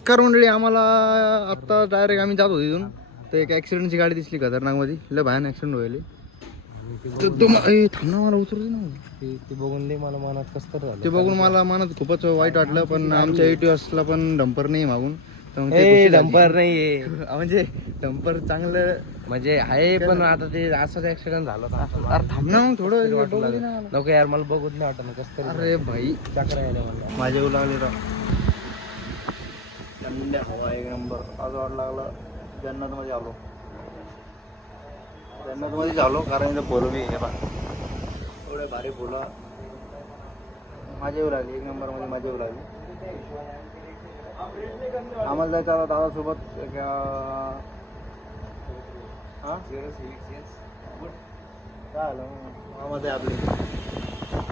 नमस्कार मंडळी. आम्हाला आत्ता डायरेक्ट आम्ही जात होतो इथून तर एक ॲक्सिडेंटची गाडी दिसली खतरनाकमध्ये. लय भयान ॲक्सिडेंट व्हायले. थांब ना, मला उतरू दे ना. ते बघून दे मला मनात कसं तर झालं. ते बघून मला मनात खूपच वाईट वाटलं. पण आमच्या ATVsला पण डंपर नाही मागून, तर मग ते ए खुशी झाली. डंपर नाहीये म्हणजे डंपर चांगलं म्हणजे आहे, पण आता ते असाच ऍक्सिडेंट झाला होता. अरे थांब ना मग थोडं बघू दे ना. नको यार, मला बघूच नाही वाटत कसं तरी. अरे भाई चक्र यायला मला. माझ्या येऊ लागले राव. थंड हवा एक नंबर. आज वाट लागला जन्नतमध्ये आलो. जन्नतमध्ये झालो कारण इथं फुलं बी आहे. एवढे भारी फुलं माझ्या येऊ लागली. एक नंबरमध्ये माझ्या येऊ लागली. आम्हाला जायचं आता दादासोबत. हां काय आलं मामाचं आहे आपले.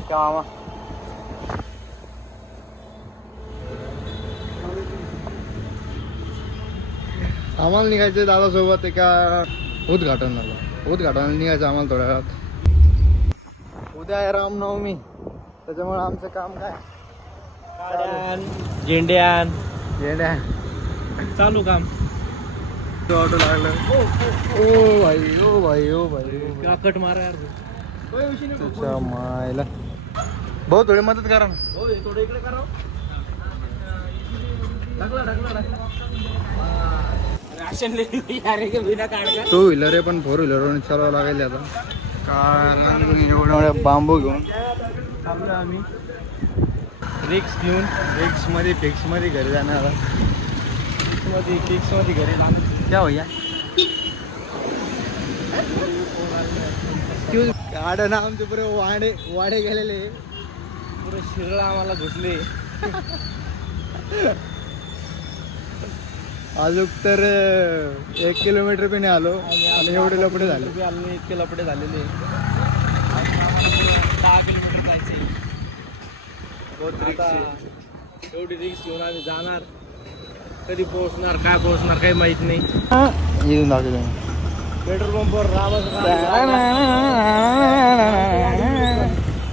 क्या मामा आम्हाला निघायचं दादासोबत एका उद्घाटनाला निघायचं आम्हाला थोड्या वेळात. उद्या आहे रामनवमी, त्याच्यामुळे आमचं काम काय झेंड्यान येड्या चालू काम. ऑटो लागलं. ओ भाई ओ भाई ओ भाई काकट मारा यार. त्याच्या मायला भाऊ थोडी मदत करा ना. थोडं इकडे करा. टू व्हीलर आहे पण 4 व्हीलर चालवावं लागेल आता. कारण एवढ्या बांबू घेऊन थांबलो आम्ही रिक्स घेऊन. फिक्स मध्ये घरी जाणार. फिक्स मध्ये घरी क्या भैया गाड्या ना आमचे पुरे वाडे गेलेले. पुरे शिरळ आम्हाला घुसले. अजून तर 1 किलोमीटर पण नाही आलो आणि एवढे लपडे झाले. इतके लपडे झालेले. 10 किलोमीटर जायचे. एवढी रिक्स घेऊन आम्ही जाणार. कधी पोहोचणार काय पोहोचणार काही माहित नाही. येऊन दाखवतो पेट्रोल पंपवर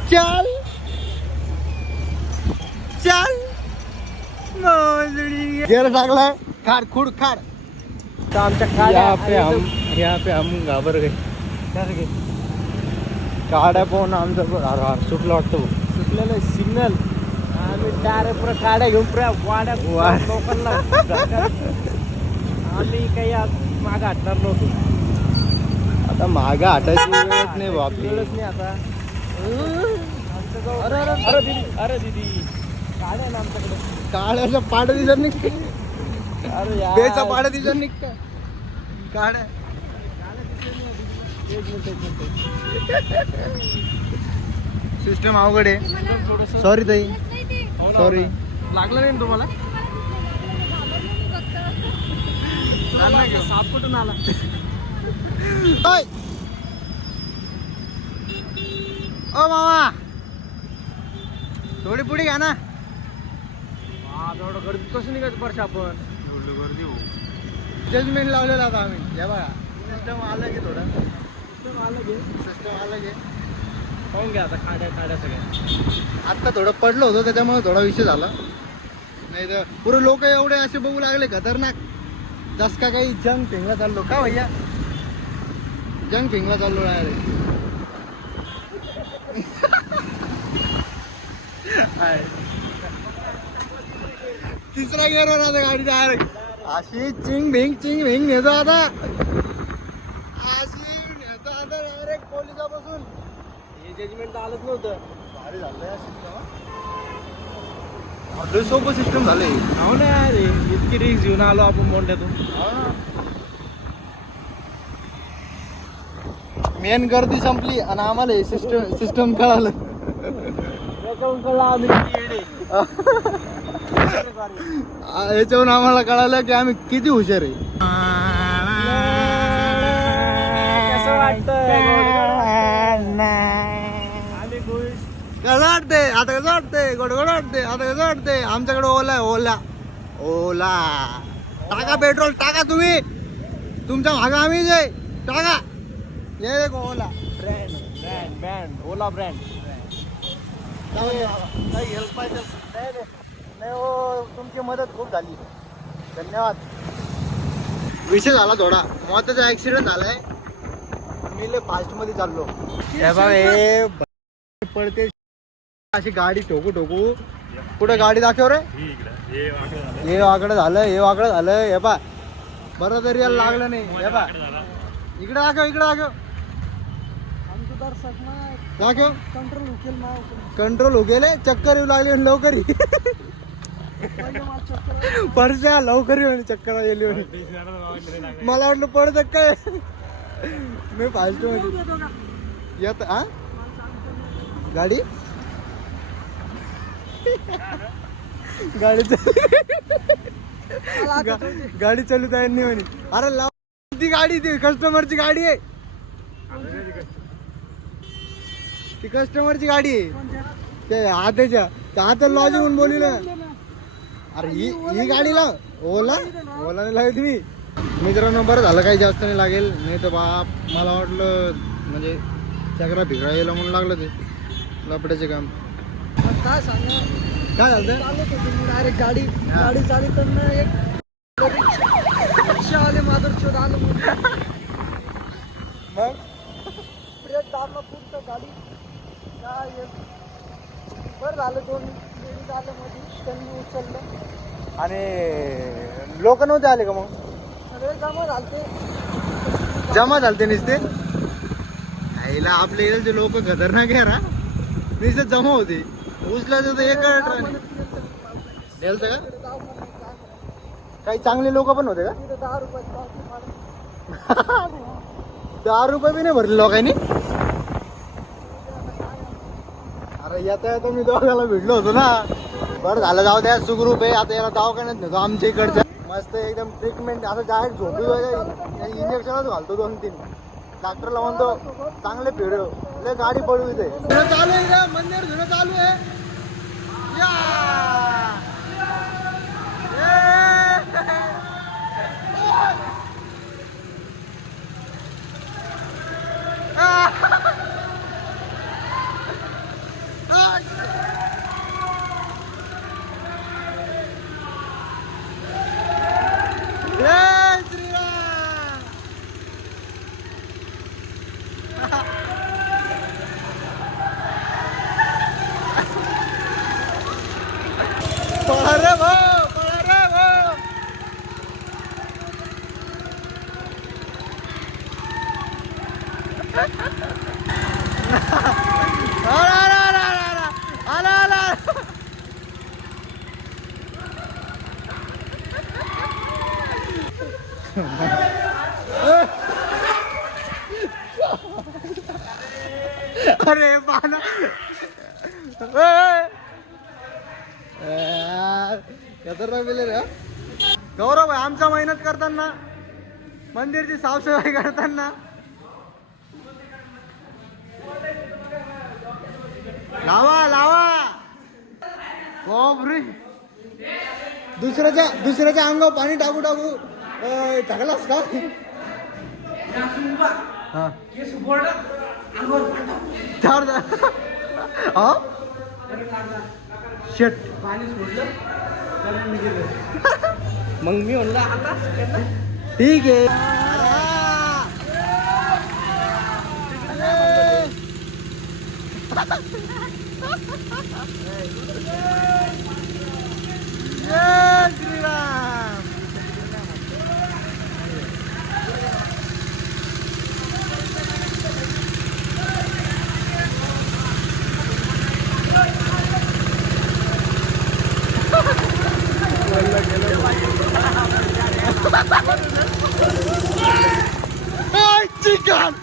चल गेला टाकला. खाड खुड खाड. आमच्या यहाँ पे हम घाबर गए. काड्या पाहून आमचं सुटलं वाटतं. सुटलेलं सिग्नल. आम्ही डायरेक्ट पुरा काड्या घेऊन पुऱ्या वाड्यात लोकांना आम्ही काही मागं हटणार नव्हतो. आता मागं हटायची वेळच नाही बाप. वेळच नाही आता. अरे दीदी काड्या आहे ना आमच्याकडे. काड्याचा पाड दिसत निघत. अरे यार बेचा पाड दिसत निघत. काड्या सिस्टम अवघड आहे. सॉरी ताई सॉरी. लागलं नाही तुम्हाला. साप कुठून आला. ओ मामा थोडी पुढे घ्या ना. एवढं गर्दीत कसं निघायचं परत आपण. गर्दी हो. जजमेंट लावलेला आता आम्ही. या बघा सिस्टम आलं की थोडं. सिस्टम आलं की पाहून घ्या आता. काड्या सगळ्या. आत्ता थोडं पडलं होतं त्याच्यामुळे थोडा विषय झाला. नाही तर पुरे लोक एवढे असे बघू लागले खतरनाक. जस का काही जंग फिंगला चाललो का भैया. जंग फिंगला चाललो डायरेक्ट. तिसरा गेअरवर आता गाडी डायरेक्ट अशी चिंग भिंग नेतो आता. अशी नेतो आता डायरेक्ट पोलिसापासून. हे जजमेंट तर आलंच नव्हतं. भारी झालं या सिस्टम. सोपं सिस्टम झालंय. हो ना यार, इतकी रिक्स घेऊन आलो आपण मोंड्यातून. मेन गर्दी संपली आणि आम्हाला हे सिस्टम कळालं. त्याच्याहून कळलं आम्ही किती येडे. याच्यावरून आम्हाला कळालं की आम्ही किती हुशार आहे. कसं वाटतं. कसं वाटते आता. कसं वाटते गोडगोड वाटते आता. कसं वाटते आमच्याकडे ओला आहे. ओला टाका. पेट्रोल टाका. तुम्ही तुमच्या मागं आम्ही जे टाका. ये देखो ओला ब्रँड ओला ब्रँड. काही हेल्प पाहिजे नाही हो. तुमची मदत खूप झाली. धन्यवाद. विषय झाला थोडा महत्वाचा ऍक्सिडेंट झालाय. मी लय फास्ट मध्ये चाललो. हे बघ हे पडते अशी गाडी ठोकू ठोकू. कुठे गाडी दाखव रे. हे वाकडं झालं हे वाकडं झालं. हे पा बरं तरी याला लागलं नाही. हे पा इकडे दाखव इकडे दाखव दाखव. कंट्रोल हो गेले. चक्कर येऊ लागले लवकर पडत्या लवकर येऊ चक्कर येली. मला वाटलं पडत काय. मी फास्ट मध्ये येत. हा गाडी गाडी गाडी चालू आहे नाही म्हणे. अरे लाव ती गाडी. ती कस्टमरची गाडी आहे. ती कस्टमरची गाडी आहे. ते हाताच्या त्या हातात लॉजिक म्हणून बोलले. अरे ही गाडी लाव. ओला ओला नाही लागेल तुम्ही. मित्रांनो बरं झालं काही जास्त नाही लागेल. नाही तर बाप मला वाटलं म्हणजे चक्रा भिगळा यायला म्हणून लागलं ते लपड्याचे काम. काय सांग काय झालं डायरेक्ट गाडी चालवताना एक रिक्षावाले माधुरचोद आलं. मग ब्रेक दाबला पूर्ण गाडी काय बरं झालं. 2 लेडीज आलं मध्ये त्यांनी उचललं. आणि लोक नव्हते आले का मग. सगळे जमा झालते. जमा झालते नुसते. आईला आपल्या इथे लोक खतरनाक आहे रा. नुसते जमा होते. उचलायचं तर एक द्यायचं का. काही चांगले लोक पण होते का. 10 रुपये 10 रुपये बी नाही भरले लोकांनी. अरे येता येता मी दवाखान्याला भेटलो होतो ना. बरं झालं जाऊ द्या सुखरूप आहे. आता याला दवाखान्यात नेतो आमच्या इकडच्या. मस्त एकदम ट्रीटमेंट. आता डायरेक्ट झोपी इंजेक्शनच घालतो 2-3. डॉक्टरला म्हणतो चांगले फिरव लय गाडी पडू. इथे चालू आहे मंदिर धुणं चालू आहे. पळा रे भाऊ पळा रे भाऊ. अरे बाना गौरव भाई आमचा मेहनत करताना मंदिरची साफसफाई करताना लावा लावा. बापरे दुसऱ्याच्या अंगावर पाणी टाकू टाकू टाकलास का. हा चार हा शेट पाणी सोडलं मग मी म्हणलं आता ठीक आहे. जय श्रीराम. चिकन.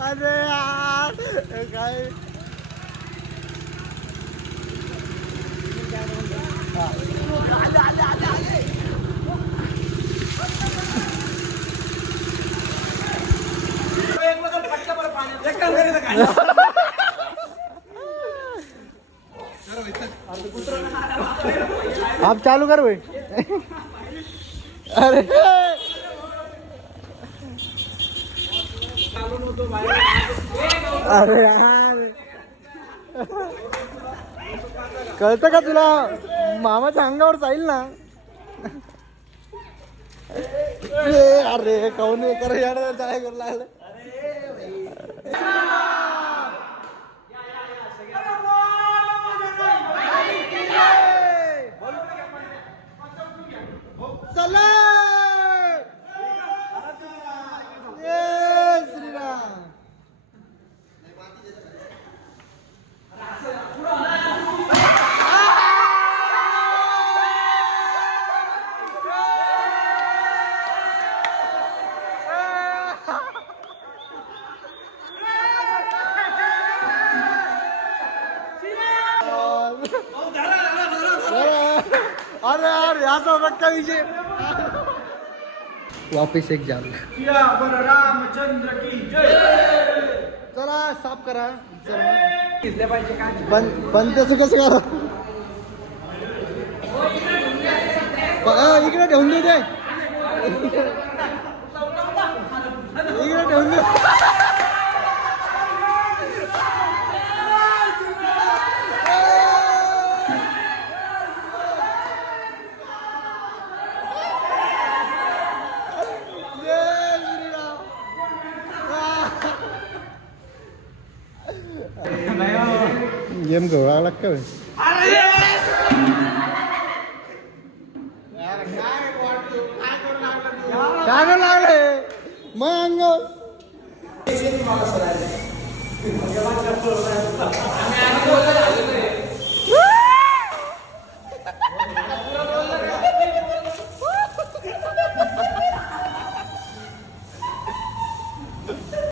अरे यार काय आप चालू कर भाई. अरे अरे यार कळतं का तुला. मामाच्या अंगावर जाईल ना. ए, अरे काऊन करे यार काय करू लागलं. चला जय श्रीराम. अरे अरे असा रक्का विषय. वापिस एक जाल. रामचंद्र की जय. चला साफ करा. घेतल्या पाहिजे काय पण त्याचं कसं करा. इकडे ठेवून दे ते. इकडे ठेवून दे. गेम घेऊ लागला काय. काय लागले मग